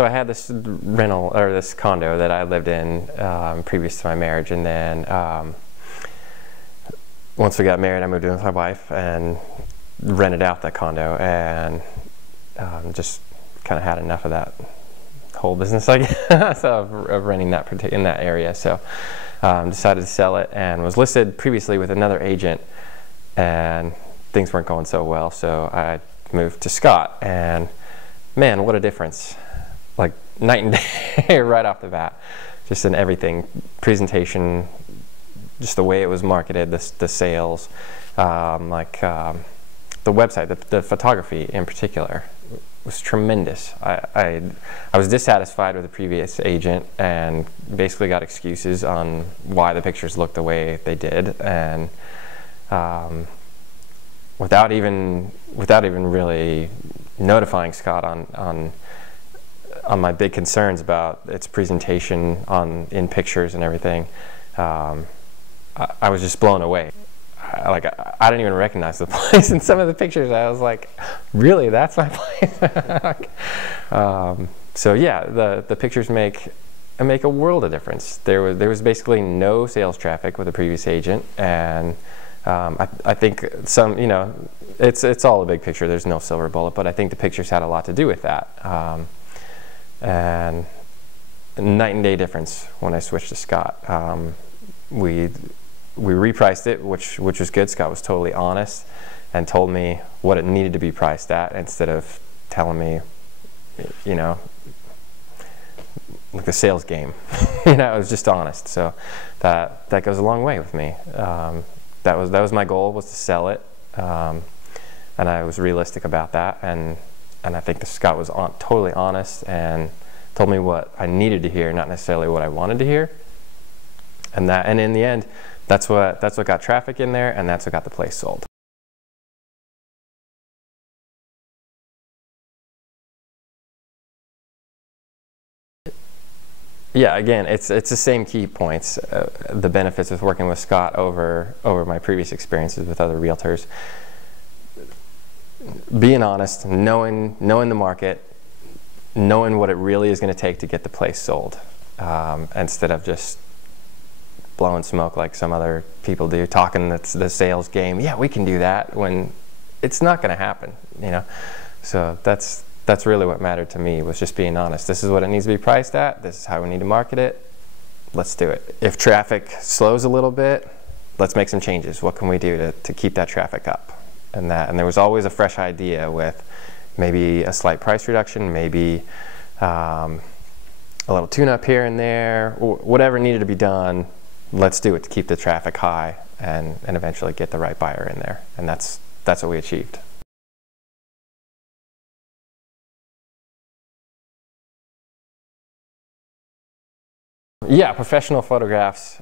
so I had this rental, or this condo that I lived in previous to my marriage, and then once we got married, I moved in with my wife and rented out that condo, and just kind of had enough of that whole business, I guess, of renting that in that area. So decided to sell it, and was listed previously with another agent, and things weren't going so well, so I moved to Scott, and man, what a difference. Like night and day right off the bat, just in everything, presentation, just the way it was marketed, the sales, the website, the photography in particular was tremendous. I was dissatisfied with the previous agent and basically got excuses on why the pictures looked the way they did, and without even really notifying Scott on my big concerns about its presentation in pictures and everything. I was just blown away. I didn't even recognize the place in some of the pictures. I was like, really, that's my place? So yeah, the pictures make a world of difference. There was basically no sales traffic with the previous agent, and I think it's all a big picture. There's no silver bullet, but I think the pictures had a lot to do with that. And night and day difference when I switched to Scott. We repriced it, which was good. Scott was totally honest and told me what it needed to be priced at, instead of telling me, like a sales game. It was just honest. So that goes a long way with me. That was my goal, was to sell it, and I was realistic about that, and I think that Scott was totally honest and told me what I needed to hear, not necessarily what I wanted to hear, and in the end, that's what got traffic in there, and that's what got the place sold. Yeah, again, it's the same key points. The benefits of working with Scott over my previous experiences with other realtors. Being honest, knowing the market, knowing what it really is going to take to get the place sold, instead of just blowing smoke like some other people do, talking the sales game. Yeah, we can do that, when it's not going to happen. So that's really what mattered to me, was just being honest. This is what it needs to be priced at. This is how we need to market it. Let's do it. If traffic slows a little bit, let's make some changes. What can we do to keep that traffic up? And there was always a fresh idea, with maybe a slight price reduction, maybe a little tune-up here and there, whatever needed to be done. Let's do it to keep the traffic high and eventually get the right buyer in there. And that's what we achieved. Yeah, professional photographs,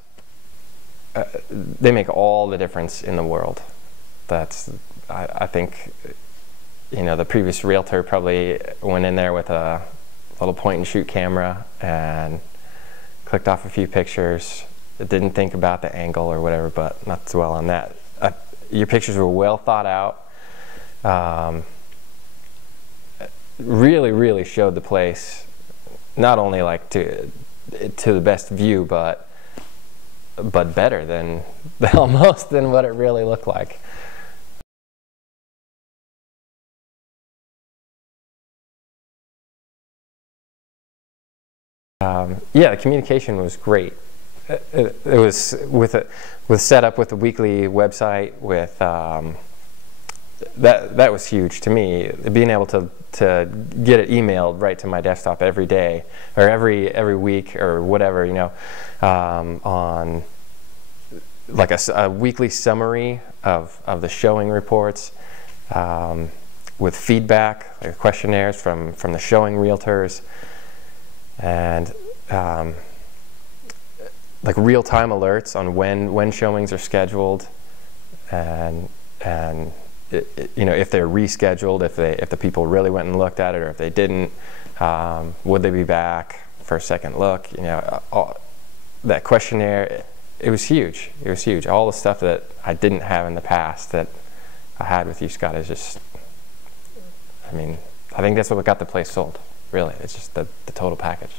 they make all the difference in the world. I think, the previous realtor probably went in there with a little point and shoot camera and clicked off a few pictures. Didn't think about the angle or whatever, but not to dwell on that. Your pictures were well thought out. Really showed the place, not only like to the best view, but better than almost than what it really looked like. Yeah, the communication was great. It was set up with a weekly website. With that was huge to me. Being able to get it emailed right to my desktop every day, or every week, or whatever, on like a weekly summary of the showing reports, with feedback, like questionnaires from the showing realtors, and like real-time alerts on when showings are scheduled, and if they're rescheduled, if the people really went and looked at it, or if they didn't, would they be back for a second look? That questionnaire, it was huge. It was huge. All the stuff that I didn't have in the past that I had with you, Scott, is just, I think that's what got the place sold. really. It's just the total package.